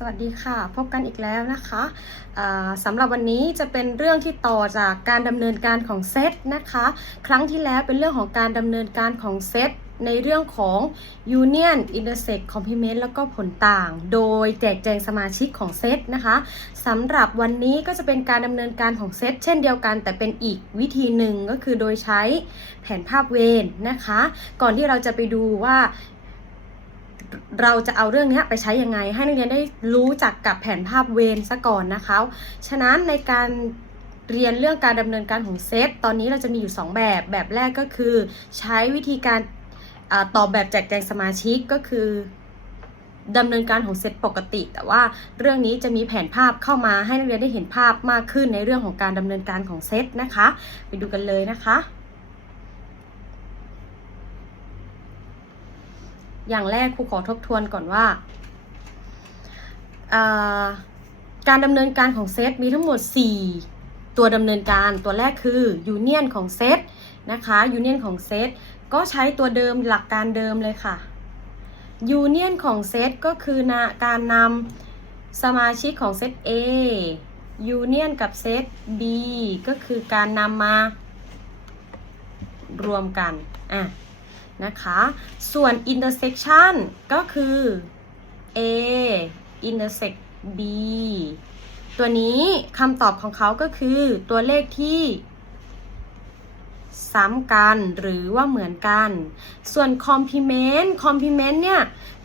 สวัสดีค่ะ พบกันอีกแล้วนะคะสำหรับวันนี้จะเป็นเรื่องที่ต่อจากการดำเนินการของเซตนะคะ ครั้งที่แล้วเป็นเรื่องของการดำเนินการของเซตในเรื่องของ Union Intersect Complement แล้วก็ผลต่าง โดยแจกแจงสมาชิกของเซตนะคะสำหรับวันนี้ก็จะเป็นการดำเนินการของเซตเช่นเดียวกัน แต่เป็นอีกวิธีหนึ่งก็คือโดยใช้แผนภาพเวนนะคะ ก่อนที่เราจะไปดูว่า เราจะเอาเรื่องนี้ไปใช้ยังไง ให้นักเรียนได้รู้จักกับแผนภาพเวนซะก่อนนะคะ ฉะนั้นในการเรียนเรื่องการดำเนินการของเซตตอนนี้เราจะมีอยู่ 2 แบบ แบบแรกก็คือ ใช้วิธีการอตอบแบบแจกแจงสมาชิกก็คือดำเนินการของเซตปกติ แต่ว่าเรื่องนี้จะมีแผนภาพเข้ามาให้นักเรียนได้เห็นภาพมากขึ้นในเรื่องของการดำเนินการของเซตนะคะ ไปดูกันเลยนะคะ อย่างแรกครูขอทบทวนก่อนว่า การดำเนินการของเซตมีทั้งหมด 4 ตัวดำเนินการตัวแรกคือยูเนียนของเซตนะคะยูเนียนของเซตก็ใช้ตัวเดิมหลักการเดิมเลยค่ะยูเนียนของเซตก็คือนะการนำสมาชิกของเซต A ยูเนียนกับเซต B ก็คือการนำมารวมกัน อะ นะคะ ส่วน intersection ก็คือ A intersect B ตัวนี้คำตอบของเขาก็คือตัวเลขที่ซ้ำกันหรือว่าเหมือนกัน ส่วน complement complement เนี่ย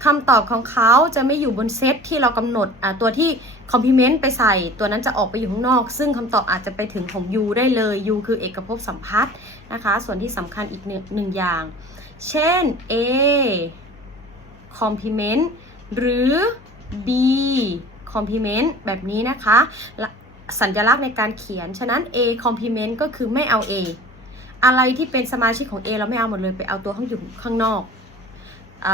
คำตอบของเขาจะไม่อยู่บนเซตที่เรากำหนดอะตัวที่ complement ไปใส่ ตัวนั้นจะออกไปอยู่ข้างนอก ซึ่งคำตอบอาจจะไปถึงของ U ได้เลย U คือเอกภพสัมพัทธ์นะคะ ส่วนที่สำคัญอีกหนึ่งอย่าง เช่น A complement หรือ B complement แบบนี้นะคะละสัญลักษณ์ในการเขียน ฉะนั้น A complement ก็คือไม่เอา A อะไรที่เป็นสมาชิกของ A เราไม่เอาหมดเลยไปเอาตัวข้างอยู่ข้างนอกอ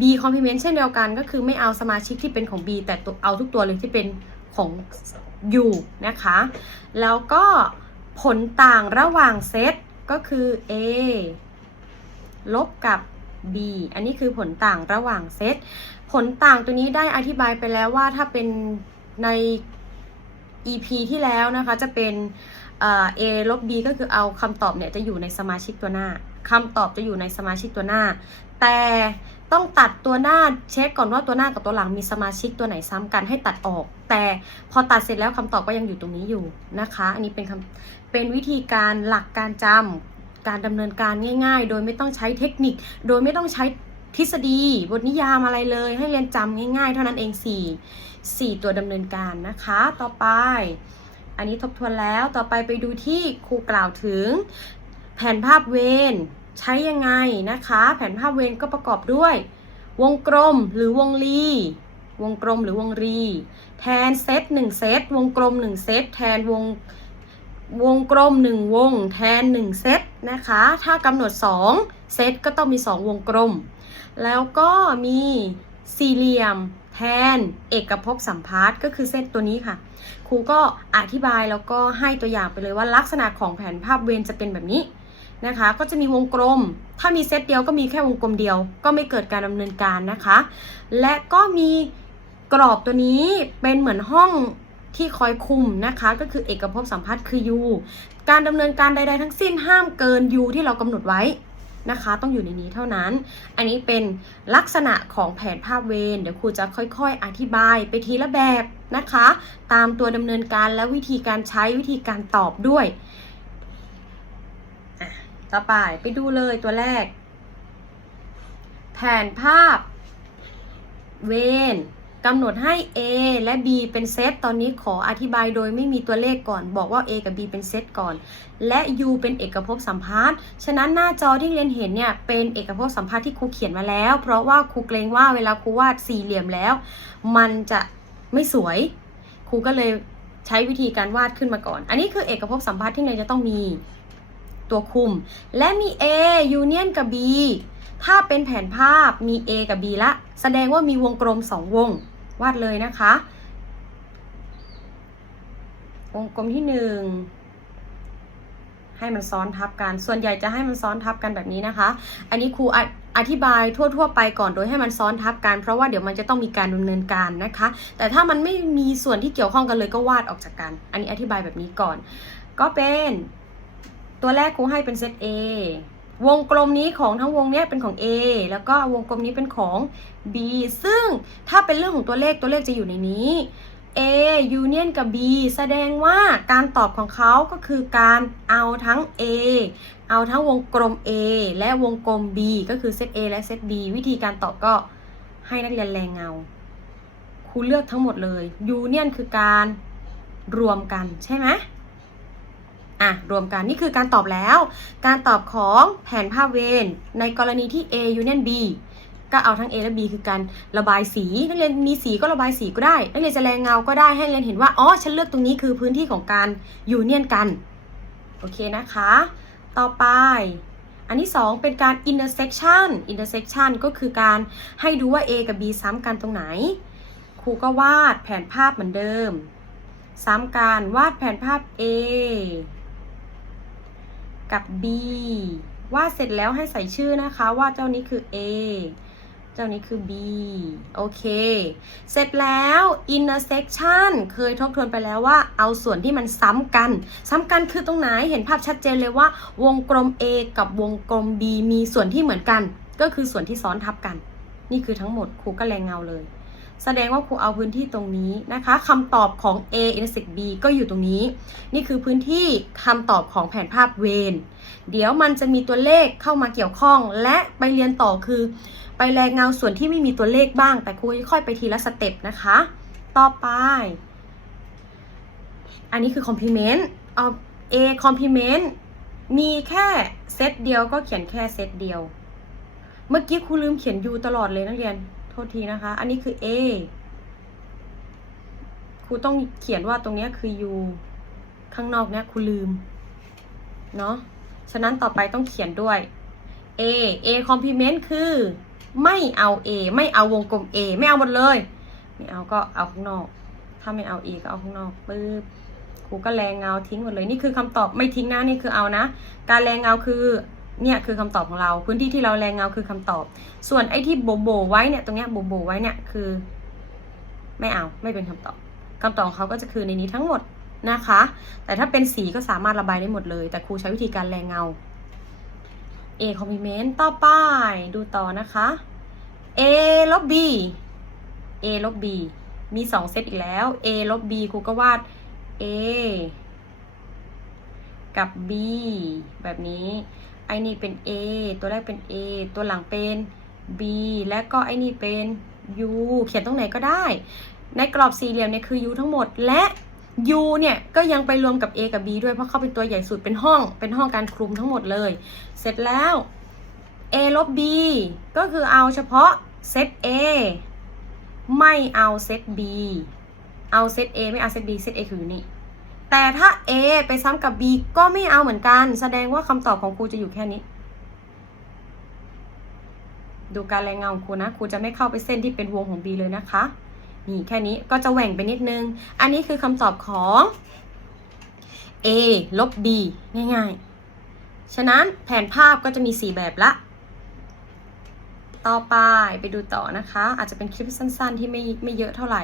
B complement เช่นเดียวกันก็คือไม่เอาสมาชิกที่เป็นของ B แต่เอาทุกตัวเลยที่เป็นของ U นะคะ แล้วก็ผลต่างระหว่างเซตก็คือ A ลบกับ b อันนี้คือผลต่างระหว่างเซต ผลต่างตัวนี้ได้อธิบายไปแล้วว่าถ้าเป็นใน EP ที่แล้วนะคะจะเป็น a ลบ b ก็คือเอาคำตอบเนี่ยจะอยู่ในสมาชิกตัวหน้าคำตอบจะอยู่ในสมาชิกตัวหน้า แต่ต้องตัดตัวหน้าเช็คก่อนว่าตัวหน้ากับตัวหลังมีสมาชิกตัวไหนซ้ำกันให้ตัดออก แต่พอตัดเสร็จแล้วคำตอบก็ยังอยู่ตรงนี้อยู่นะคะ อันนี้เป็นคำเป็นวิธีการหลักการจำ การดำเนินการง่าย ๆ โดยไม่ต้องใช้เทคนิค โดยไม่ต้องใช้ทฤษฎี บทนิยามอะไรเลย ให้เรียนจำง่ายๆ เท่านั้นเอง 4 4 ตัวดำเนินการนะคะ ต่อไป อันนี้ทบทวนแล้วต่อไปไปดูที่ครูกล่าวถึง แผนภาพเวนใช้ยังไงนะคะ แผนภาพเวนก็ประกอบด้วย วงกลมหรือวงรีวงกลมหรือวงรี แทนเซต1เซตวงกลม1เซตแทนวงวงกลม1วง แทน1เซต นะคะ ถ้ากำหนด 2 เซตก็ต้องมี 2 วงกลม แล้วก็มีสี่เหลี่ยมแทนเอกภพสัมพัทธ์ก็คือเซตตัวนี้ค่ะ ครูก็อธิบายแล้วก็ให้ตัวอย่างไปเลยว่าลักษณะของแผนภาพเวนจะเป็นแบบนี้นะคะ ก็จะมีวงกลม ถ้ามีเซตเดียวก็มีแค่วงกลมเดียว ก็ไม่เกิดการดำเนินการนะคะ และก็มีกรอบตัวนี้เป็นเหมือนห้องที่คอยคุมนะคะ ก็คือเอกภพสัมพัทธ์คือ U การดำเนินการใด ๆ ทั้งสิ้นห้ามเกิน U ที่เรากำหนดไว้นะคะ ต้องอยู่ในนี้เท่านั้น อันนี้เป็นลักษณะของแผนภาพเวนเดี๋ยวครูจะค่อยๆ อธิบายไปทีละแบบนะคะ ตามตัวดำเนินการและวิธีการใช้วิธีการตอบด้วย ต่อไปไปดูเลยตัวแรก แผนภาพเวน กำหนดให้ A และ B เป็นเซต ตอนนี้ขออธิบายโดยไม่มีตัวเลขก่อน บอกว่า A กับ B เป็นเซตก่อน และ U เป็นเอกภพสัมพัทธ์ ฉะนั้นหน้าจอที่เรียนเห็นเนี่ย เป็นเอกภพสัมพัทธ์ที่ครูเขียนมาแล้ว เพราะว่าครูเกรงว่าเวลาครูวาดสี่เหลี่ยมแล้ว มันจะไม่สวย ครูก็เลยใช้วิธีการวาดขึ้นมาก่อน อันนี้คือเอกภพสัมพัทธ์ที่เราจะต้องมีตัวคุม และมี A union กับ B ถ้าเป็นแผนภาพมี A กับ B ละ แสดงว่ามีวงกลม 2 วง วาดเลยนะคะ วงกลมที่1ให้มันซ้อนทับกัน ส่วนใหญ่จะให้มันซ้อนทับกันแบบนี้นะคะ อันนี้ครูออธิบายทั่ว ๆ ไปก่อนโดยให้มันซ้อนทับกันเพราะว่าเดี๋ยวมันจะต้องมีการดำเนินการนะคะ แต่ถ้ามันไม่มีส่วนที่เกี่ยวข้องกันเลยก็วาดออกจากกัน อันนี้อธิบายแบบนี้ก่อน ก็เป็นตัวแรกครูให้เป็นเซต A วงกลมนี้ของทั้งวงเนี้ยเป็นของ A แล้วก็วงกลมนี้เป็นของ B ซึ่งถ้าเป็นเรื่องของตัวเลขตัวเลขจะอยู่ในนี้ A union กับ B แสดงว่าการตอบของเขาก็คือการเอาทั้ง A เอาทั้งวงกลม A และวงกลม B ก็คือเซต A และเซต B วิธีการตอบก็ให้นักเรียนแรงเงาครูเลือกทั้งหมดเลย union คือการรวมกันใช่ไหม อะรวมกันนี่คือการตอบแล้ว การตอบของแผนภาพเวนในกรณีที่ A union B ก็เอาทั้ง A และ B คือการระบายสี นักเรียนมีสีก็ระบายสีก็ได้ นักเรียนจะแรงเงาก็ได้ ให้นักเรียนเห็นว่า อ๋อ ฉันเลือกตรงนี้คือพื้นที่ของการยูเนียนกัน โอเคนะคะ ต่อไป อันที่ 2 เป็นการ intersection intersection ก็คือการให้ดูว่า A กับ B ซ้ำกันตรงไหน ครูก็วาดแผนภาพเหมือนเดิม ซ้ำกันวาดแผนภาพ A กับ B วาดเสร็จแล้วให้ใส่ชื่อนะคะว่าเจ้านี้คือ A เจ้านี้คือ B โอเค เสร็จแล้ว intersection เคยทบทวนไปแล้วว่า เอาส่วนที่มันซ้ำกัน ซ้ำกันคือตรงไหน เห็นภาพชัดเจนเลยว่า วงกลม A กับวงกลม B มีส่วนที่เหมือนกัน ก็คือส่วนที่ซ้อนทับกัน นี่คือทั้งหมดครูก็แรงเงาเลย แสดงว่าครูเอาพื้นที่ตรงนี้นะคะคำตอบของ A intersect B ก็อยู่ตรงนี้ นี่คือพื้นที่คำตอบของแผนภาพเวนเดี๋ยวมันจะมีตัวเลขเข้ามาเกี่ยวข้อง และไปเรียนต่อคือ ไปแรงเงาส่วนที่ไม่มีตัวเลขบ้าง แต่ครูค่อยไปทีละสเต็ปนะคะ ต่อไป อันนี้คือ complement เอา A complement มีแค่เซตเดียวก็เขียนแค่เซตเดียว เมื่อกี้ครูลืมเขียน U ตลอดเลยนักเรียน โทษทีนะคะ อันนี้คือ A ครูต้องเขียนว่าตรงนี้คือ U ข้างนอกเนี้ยครูลืม เนาะฉะนั้นต่อไปต้องเขียนด้วย A A complement คือ ไม่เอา A ไม่เอาวงกลม A ไม่เอาหมดเลย ไม่เอาก็เอาข้างนอก ถ้าไม่เอา A ก็เอาข้างนอกปึ๊บครูก็แรงเงาทิ้งหมดเลย นี่คือคำตอบไม่ทิ้งนะนี่คือเอานะ การแรงเงาคือ เนี่ยคือคำตอบของเรา พื้นที่ที่เราแรงเงาคือคำตอบ ส่วนไอ้ที่โบโบไว้เนี่ยตรงเนี้ยโบโบไว้เนี่ยคือ ไม่เอาไม่เป็นคำตอบคำตอบของเขาก็จะคือในนี้ทั้งหมดนะคะ แต่ถ้าเป็นสีก็สามารถระบายได้หมดเลย แต่ครูใช้วิธีการแรงเงา A complement ต่อไปดูต่อนะคะ A ลบ B A ลบ B มีสองเซตอีกแล้ว A ลบ B ครูก็วาด A กับ B แบบนี้ ไอ้นี่เป็น A ตัวแรกเป็น A ตัวหลังเป็น B และก็ไอ้นี่เป็น U เขียนตรงไหนก็ได้ ในกรอบสี่เหลี่ยมเนี่ยคือ U ทั้งหมด และ U เนี่ยก็ยังไปรวมกับ A กับ B ด้วยเพราะเขาเป็นตัวใหญ่สุดเป็นห้อง เป็นห้องการคลุมทั้งหมดเลย เสร็จแล้ว A ลบ B ก็คือเอาเฉพาะเซต A ไม่เอาเซต B เอาเซต A ไม่เอาเซต B เซต A คืออยู่นี่ แต่ถ้า A ไปซ้ำกับ B ก็ไม่เอาเหมือนกัน แสดงว่าคำตอบของครูจะอยู่แค่นี้ ดูการแรงเงาของครูนะ ครูจะไม่เข้าไปเส้นที่เป็นวงของ B เลยนะคะ นี่แค่นี้ก็จะแหว่งไปนิดนึง อันนี้คือคำตอบของ A ลบ B ง่ายๆ ฉะนั้นแผนภาพก็จะมี 4 แบบละ ต่อไปไปดูต่อนะคะ อาจจะเป็นคลิปสั้นๆ ที่ไม่ไม่เยอะเท่าไหร่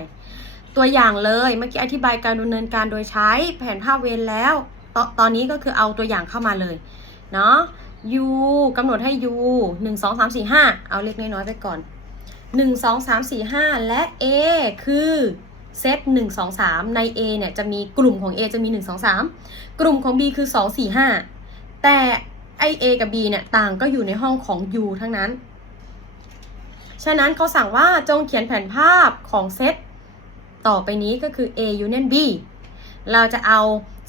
ตัวอย่างเลยเมื่อกี้อธิบายการดำเนินการโดยใช้แผนภาพเวนแล้วตตอนนี้ก็คือเอาตัวอย่างเข้ามาเลยเนาะ U กำหนดให้ U 1 2 3 4 5 เอาเล็กน้อยๆไปก่อน 1 2 3 4 5 และ A คือเซต1 2 3 ใน A เนี่ยจะมีกลุ่มของ A จะมี 1 2 3 กลุ่มของ B คือ 2 4 5 แต่ไอ A กับ B เนี่ยต่างก็อยู่ในห้องของ U ทั้งนั้น ฉะนั้นเขาสั่งว่าจงเขียนแผนภาพของเซต ต่อไปนี้ก็คือ A union B เราจะเอา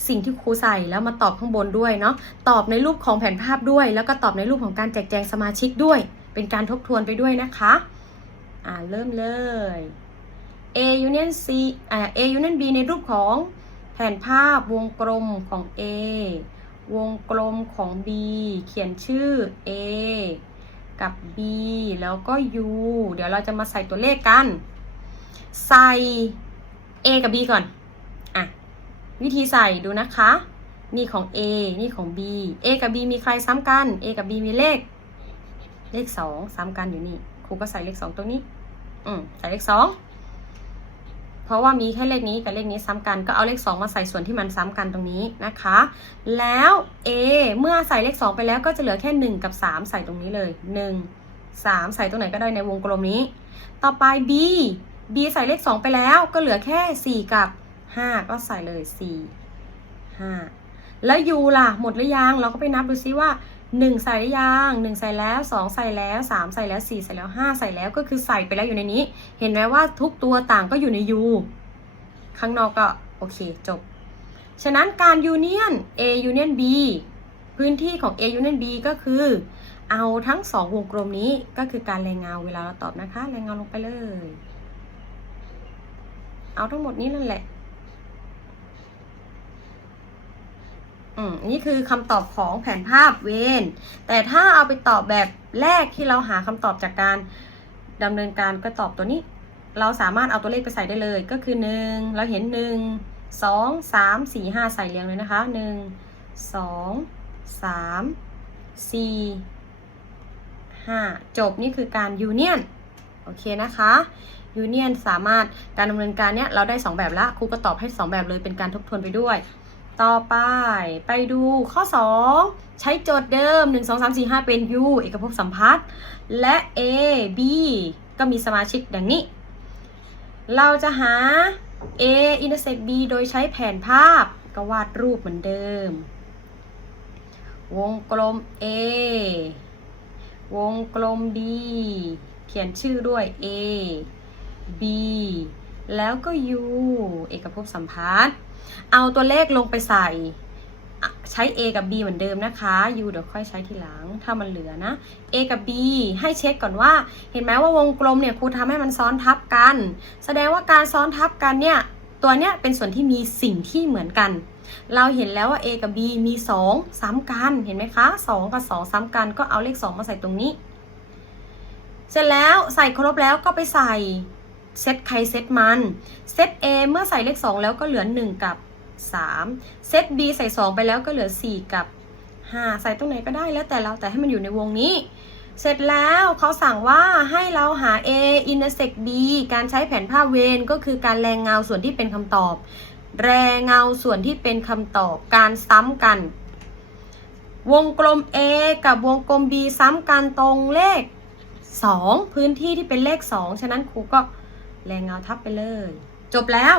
สิ่งที่ครูใส่แล้วมาตอบข้างบนด้วยเนาะ ตอบในรูปของแผนภาพด้วย แล้วก็ตอบในรูปของการแจกแจงสมาชิกด้วย เป็นการทบทวนไปด้วยนะคะ อ่าเริ่มเลย A union C อ่า A union B ในรูปของแผนภาพวงกลมของ A วงกลมของ B เขียนชื่อ A กับ B แล้วก็ U เดี๋ยวเราจะมาใส่ตัวเลขกัน ใส่ A กับ B ก่อน อะ วิธีใส่ดูนะคะ นี่ของ A นี่ของ B A กับ B มีใครซ้ำกัน A กับ B มีเลข เลขสองซ้ำกันอยู่นี่ ครูก็ใส่เลขสองตรงนี้ อืม ใส่เลขสองเพราะว่ามีแค่เลขนี้กับเลขนี้ซ้ำกัน ก็เอาเลขสองมาใส่ส่วนที่มันซ้ำกันตรงนี้นะคะ แล้ว A เมื่อใส่เลขสองไปแล้วก็จะเหลือแค่หนึ่งกับสามใส่ตรงนี้เลยหนึ่งสามใส่ตรงไหนก็ได้ในวงกลมนี้ ต่อไป B B ใส่เลขสองไปแล้วก็เหลือแค่สี่กับห้าก็ใส่เลยสี่ห้าแล้ว U ล่ะ หมดหรือยัง เราก็ไปนับดูซิว่าหนึ่งใส่หรือยังหนึ่งใส่แล้วสองใส่แล้วสามใส่แล้วสี่ใส่แล้วห้าใส่แล้วก็คือใส่ไปแล้วอยู่ในนี้ เห็นไหมว่าทุกตัวต่างก็อยู่ใน U ข้างนอกก็ โอเค จบ ฉะนั้นการ union A union B พื้นที่ของ A union B ก็คือ เอาทั้งสองวงกลมนี้ก็คือการแรงเงาเวลาเราตอบนะคะ แรงเงาลงไปเลย เอาทั้งหมดนี้นั่นแหละ อืมนี่คือคำตอบของแผนภาพเวน แต่ถ้าเอาไปตอบแบบแรกที่เราหาคำตอบจากการดำเนินการก็ตอบตัวนี้ เราสามารถเอาตัวเลขไปใส่ได้เลย ก็คือหนึ่งเราเห็นหนึ่งสองสามสี่ห้าใส่เรียงเลยนะคะหนึ่งสองสามสี่ห้าจบนี่คือการยูเนียน โอเคนะคะ ยูเนียนสามารถการดำเนินการเนี้ยเราได้ 2 แบบละครูก็ตอบให้ 2 แบบเลยเป็นการทบทวนไปด้วย ต่อไปไปดูข้อ 2 ใช้โจทย์เดิม 1 2 3 4 5 เป็น U เอกภพสัมพัทธ์และ A B ก็มีสมาชิกดังนี้ เราจะหา A intersect B โดยใช้แผนภาพก็วาดรูปเหมือนเดิม วงกลม A วงกลม B เขียนชื่อด้วย A B แล้วก็ U เอกภพสัมพัทธ์ เอาตัวเลขลงไปใส่ ใช้ A กับ B เหมือนเดิมนะคะ U เดี๋ยวค่อยใช้ทีหลัง ถ้ามันเหลือนะ A กับ B ให้เช็คก่อนว่า เห็นไหมว่าวงกลมเนี่ยครูทำให้มันซ้อนทับกัน แสดงว่าการซ้อนทับกันเนี่ย ตัวเนี้ยเป็นส่วนที่มีสิ่งที่เหมือนกัน เราเห็นแล้วว่า A กับ B มี 2 ซ้ำกัน เห็นไหมคะ 2 กับ 2 ซ้ำกัน ก็เอาเลข 2 มาใส่ตรงนี้ เสร็จแล้วใส่ครบแล้วก็ไปใส่ เซตใครเซตมัน เซต A เมื่อใส่เลข 2 แล้วก็เหลือ 1 กับ 3 เซต B ใส่ 2 ไปแล้วก็เหลือ 4 กับ 5 ใส่ตรงไหนก็ได้แล้วแต่เราแต่ให้มันอยู่ในวงนี้ เสร็จแล้วเขาสั่งว่าให้เราหา A intersect B การใช้แผนภาพเวนก็คือการแรงเงาส่วนที่เป็นคำตอบ แรงเงาส่วนที่เป็นคำตอบ การซ้ำกัน วงกลม A กับวงกลม B ซ้ำกันตรงเลข 2 พื้นที่ที่เป็นเลข 2 ฉะนั้นครูก็ แรงเงาทับไปเลย จบแล้ว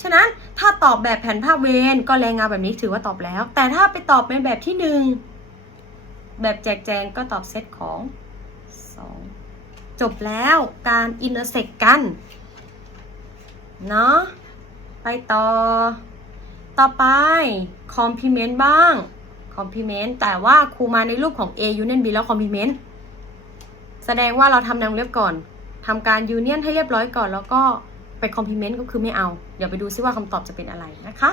ฉะนั้นถ้าตอบแบบแผนภาพเวนก็แรงเงาแบบนี้ถือว่าตอบแล้ว แต่ถ้าไปตอบในแบบที่หนึ่งแบบแจกแจงก็ตอบเซตของ 2 จบแล้วการอินเตอร์เซกกัน เนาะไปต่อ ต่อไปคอมพ l เมนต์บ้างคอมพ l เมนต์แต่ว่าครูมาในรูปของ A union B แล้วคอมพ l เมนต์แสดงว่าเราทำแนวเรียบก่อน ทำการยูเนียนให้เรียบร้อยก่อน แล้วก็ไปคอมพ l เมนต์ก็คือไม่เอา เดี๋ยวไปดูซิว่าคำตอบจะเป็นอะไรนะคะ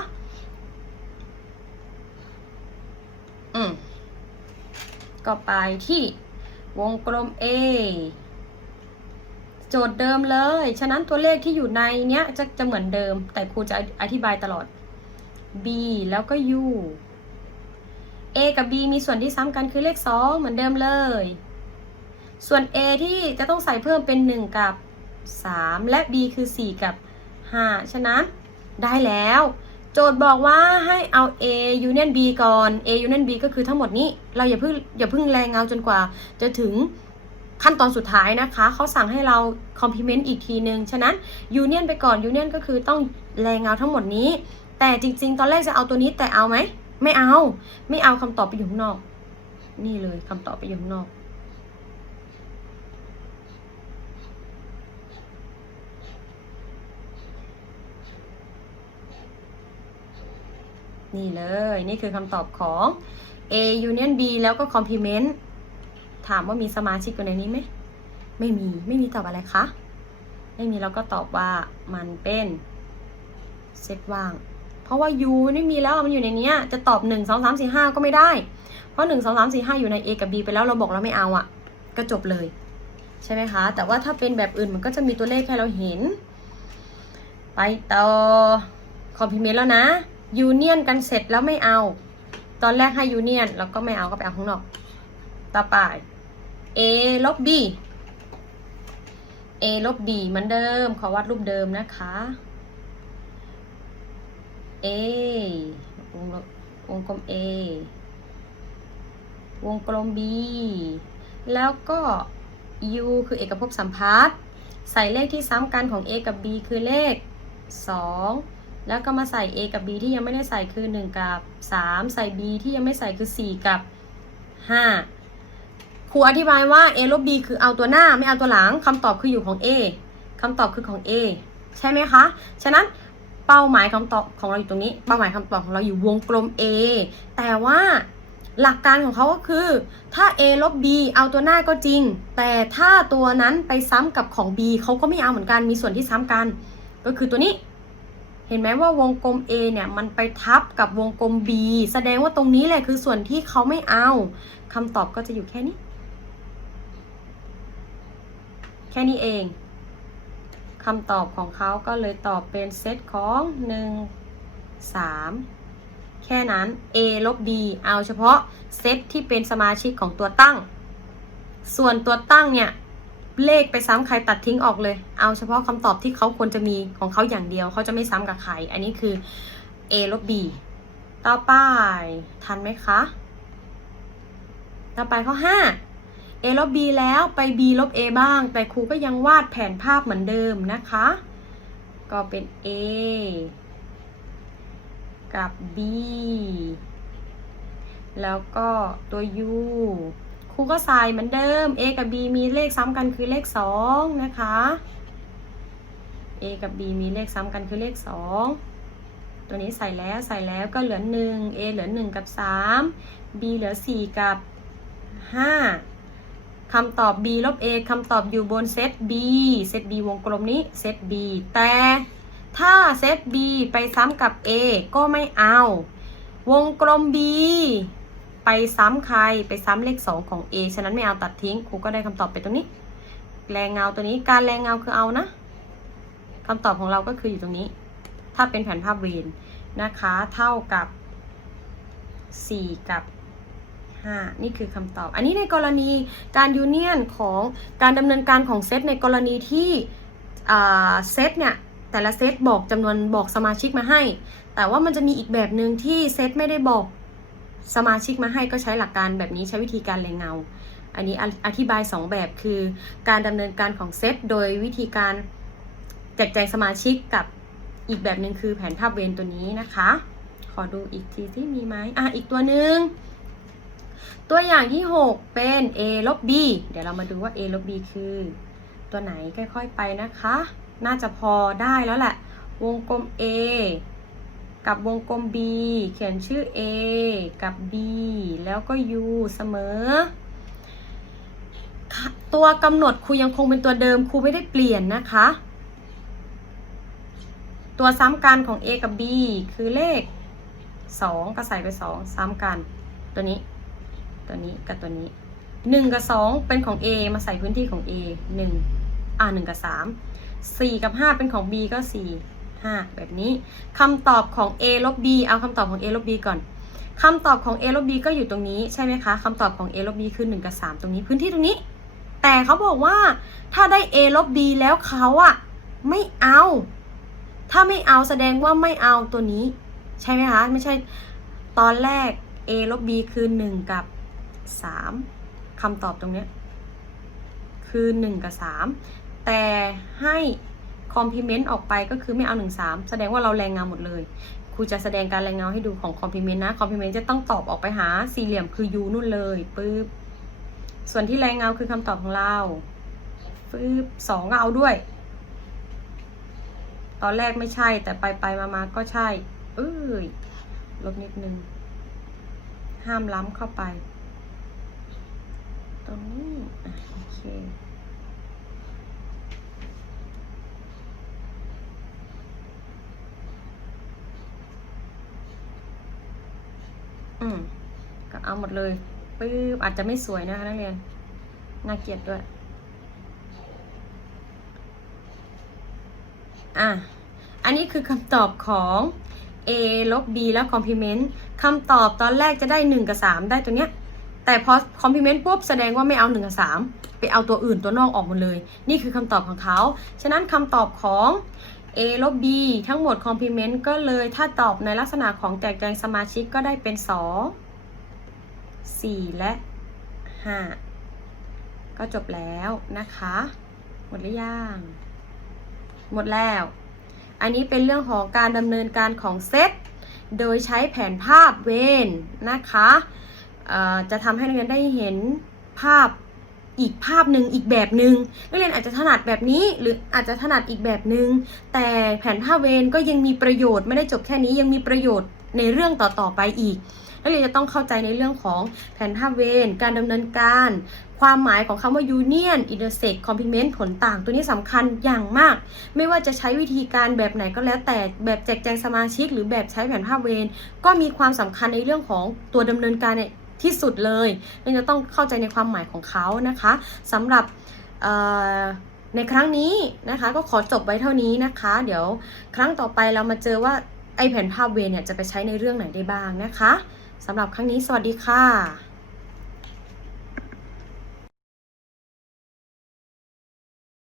อืมก็ไปที่วงกลม A โจทย์เดิมเลย ฉะนั้นตัวเลขที่อยู่ในเนี้ยจะจะเหมือนเดิม แต่ครูจะอธิบายตลอด B แล้วก็ U A กับ B มีส่วนที่ซ้ำกันคือเลข 2 เหมือนเดิมเลย ส่วน A ที่จะต้องใส่เพิ่มเป็น 1 กับ 3 และ B คือ 4 กับ 5 ฉะนั้นได้แล้ว โจทย์บอกว่าให้เอา A union B ก่อน A union B ก็คือทั้งหมดนี้ เราอย่าเพิ่งอย่าเพิ่งแรงเงาจนกว่า จะถึงขั้นตอนสุดท้ายนะคะ เขาสั่งให้เรา complement อีกทีนึง ฉะนั้น union ไปก่อน union ก็คือต้องแรงเงาทั้งหมดนี้ แต่จริง ๆ ตอนแรกจะเอาตัวนี้แต่เอาไหม ไม่เอา ไม่เอาคำตอบไปอยู่ข้างนอก นี่เลยคำตอบไปอยู่ข้างนอก นี่เลย นี่คือคำตอบของ A union B แล้วก็ complement ถามว่ามีสมาชิกอยู่ในนี้ไหม ไม่มี ไม่มีตอบอะไรคะ ไม่มีเราก็ตอบว่ามันเป็นเซตว่าง เพราะว่า U ไม่มีแล้ว มันอยู่ในนี้จะตอบ 1 2 3 4 5 ก็ไม่ได้ เพราะ 1 2 3 4 5 อยู่ใน A กับ B ไปแล้วเราบอกเราไม่เอาอะ่ะ ก็จบเลย ใช่ไหมคะ แต่ว่าถ้าเป็นแบบอื่นมันก็จะมีตัวเลขให้เราเห็น ไปต่อ complement แล้วนะ ยูเนียนกันเสร็จแล้วไม่เอา ตอนแรกให้ยูเนียนแล้วก็ไม่เอาก็ไปเอาข้างนอก ต่อไป a ลบ b a ลบ b เหมือนเดิม ขอวาดรูปเดิมนะคะ a วงลบวงกลม a วงกลม b แล้วก็ u คือเอกภพสัมพัทธ์ใส่เลขที่ซ้ำกันของ a กับ b คือเลข 2 แล้วก็มาใส่ a กับ b ที่ยังไม่ได้ใส่คือ 1 กับ 3 ใส่ b ที่ยังไม่ใส่คือ 4 กับ 5 ครูอธิบายว่า a ลบ b คือเอาตัวหน้าไม่เอาตัวหลังคำตอบคืออยู่ของ a คำตอบคือของ a ใช่ไหมคะ ฉะนั้นเป้าหมายคำตอบของเราอยู่ตรงนี้ เป้าหมายคำตอบของเราอยู่วงกลม a แต่ว่าหลักการของเขาก็คือ ถ้า a ลบ b เอาตัวหน้าก็จริง แต่ถ้าตัวนั้นไปซ้ำกับของ b เขาก็ไม่เอาเหมือนกัน มีส่วนที่ซ้ำกัน ก็คือตัวนี้ เห็นไหมว่าวงกลม A เนี่ยมันไปทับกับวงกลม B แสดงว่าตรงนี้แหละคือส่วนที่เขาไม่เอาคำตอบก็จะอยู่แค่นี้ แค่นี้เองคำตอบของเขาก็เลยตอบเป็นเซตของ 1 3 แค่นั้น A ลบ B เอาเฉพาะเซตที่เป็นสมาชิกของตัวตั้ง ส่วนตัวตั้งเนี่ย เลขไปซ้ำใครตัดทิ้งออกเลย เอาเฉพาะคำตอบที่เขาควรจะมีของเขาอย่างเดียว เขาจะไม่ซ้ำกับใคร อันนี้คือ A ลบ B ต่อไป ทันไหมคะ ต่อไปข้อ 5 A ลบ B แล้วไป B ลบ A บ้าง แต่ครูก็ยังวาดแผนภาพเหมือนเดิมนะคะ ก็เป็น A กับ B แล้วก็ตัว U รูก็ใส่เหมือนเดิม A กับ B มีเลขซ้ำกันคือเลข2นะคะ A กับ B มีเลขซ้ำกันคือเลข2ตัวนี้ใส่แล้วใส่แล้วก็เหลือ1 A เหลือ 1 กับ 3 B เหลือ 4 กับ 5คำตอบ B ลบ A คำตอบอยู่บนเซต B เซต B วงกลมนี้เซต B แต่ถ้าเซต B ไปซ้ำกับ A ก็ไม่เอา วงกลม B ไปซ้ำใครไปซ้ำเลข 2 ของ A ฉะนั้นไม่เอาตัดทิ้งครูก็ได้คำตอบไปตรงนี้ แรงเงาตัวนี้การแรงเงาคือเอานะคำตอบของเราก็คืออยู่ตรงนี้ ถ้าเป็นแผนภาพเวนนะคะ เท่ากับ 4 กับ 5 นี่คือคำตอบ อันนี้ในกรณีการยูเนียนของการดำเนินการของเซตในกรณีที่เซตเนี่ยแต่ละเซตบอกจำนวนบอกสมาชิกมาให้ แต่ว่ามันจะมีอีกแบบหนึ่งที่เซตไม่ได้บอก สมาชิกมาให้ก็ใช้หลักการแบบนี้ใช้วิธีการแรงเงา อันนี้อธิบาย 2 แบบคือการดำเนินการของเซตโดยวิธีการแจกแจงสมาชิกกับอีกแบบหนึ่งคือแผนภาพเวนตัวนี้นะคะ ขอดูอีกทีที่มีไหมอะอีกตัวหนึ่งตัวอย่างที่ 6 เป็น a ลบ b เดี๋ยวเรามาดูว่า a ลบ b คือตัวไหนค่อยๆไปนะคะ น่าจะพอได้แล้วแหละ วงกลม a กับวงกลม b เขียนชื่อ a กับ b แล้วก็ u เสมอ ตัวกำหนดครูยังคงเป็นตัวเดิมครูไม่ได้เปลี่ยนนะคะ ตัวซ้ำกันของ a กับ b คือเลข 2 ก็ใส่ไป 2 ซ้ำกัน ตัวนี้ ตัวนี้กับตัวนี้ 1 กับ 2 เป็นของ a มาใส่พื้นที่ของ a 1อ่า1กับ 3 4 กับ 5 เป็นของ b ก็ 4 5 แบบนี้คำตอบของ a ลบ b เอาคำตอบของ a ลบ b ก่อนคำตอบของ a ลบ b ก็อยู่ตรงนี้ใช่ไหมคะคำตอบของ a ลบ b คือ 1 กับ 3 ตรงนี้พื้นที่ตรงนี้ แต่เขาบอกว่าถ้าได้ a ลบ b แล้วเขาอะไม่เอา ถ้าไม่เอาแสดงว่าไม่เอาตัวนี้ ใช่ไหมคะ ไม่ใช่ตอนแรก a ลบ b คือ 1 กับ 3คำตอบตรงเนี้ยคือ 1 กับ 3 แต่ให้ คอมพลีเมนต์ออกไปก็คือไม่เอา1 3แสดงว่าเราแรงเงาหมดเลยครูจะแสดงการแรงเงาให้ดูของคอมพลีเมนต์นะคอมพลีเมนต์จะต้องตอบออกไปหาสี่เหลี่ยมคือ u นู่นเลยปึ๊บส่วนที่แรงเงาคือคำตอบของเราปึ๊บสองก็เอาด้วย ตอนแรกไม่ใช่แต่ไปไปมามาก็ใช่ เอ้ยลบนิดนึง ห้ามล้ำเข้าไป ตรงนี้อะโอเค อืมก็เอาหมดเลยปึ๊บอาจจะไม่สวยนะคะนักเรียน น่าเกลียดด้วย อะ อันนี้คือคำตอบของ a ลบ b แล้ว complement คำตอบตอนแรกจะได้ 1 กับ 3 ได้ตัวเนี้ย แต่พอ complement ปุ๊บแสดงว่าไม่เอา 1 กับ 3 ไปเอาตัวอื่นตัวนอกออกหมดเลย นี่คือคำตอบของเขา ฉะนั้นคำตอบของ A ลบ B ทั้งหมด complement ก็เลยถ้าตอบในลักษณะของแตกแจงสมาชิกก็ได้เป็น 2 4 และ 5 ก็จบแล้วนะคะ หมดหรือยัง หมดแล้ว อันนี้เป็นเรื่องของการดำเนินการของเซตโดยใช้แผนภาพเวนนะคะจะทำให้นักเรียนได้เห็นภาพ อีกภาพหนึ่งอีกแบบหนึ่งนักเรียนอาจจะถนัดแบบนี้หรืออาจจะถนัดอีกแบบหนึ่งแต่แผนภาพเวนก็ยังมีประโยชน์ไม่ได้จบแค่นี้ยังมีประโยชน์ในเรื่องต่อๆไปอีกนักเรียนจะต้องเข้าใจในเรื่องของแผนภาพเวนการดำเนินการ ความหมายของคำว่า union intersect complement ผลต่าง ตัวนี้สำคัญอย่างมาก ไม่ว่าจะใช้วิธีการแบบไหนก็แล้วแต่แบบแจกแจงสมาชิก หรือแบบใช้แผนภาพเวนก็มีความสำคัญในเรื่องของตัวดำเนินการเนี่ย ที่สุดเลยเราจะต้องเข้าใจในความหมายของเขานะคะสำหรับในครั้งนี้นะคะ ก็ขอจบไว้เท่านี้นะคะ เดี๋ยวครั้งต่อไปเรามาเจอว่าไอแผนภาพเวนเนี่ยจะไปใช้ในเรื่องไหนได้บ้างนะคะสำหรับครั้งนี้สวัสดีค่ะ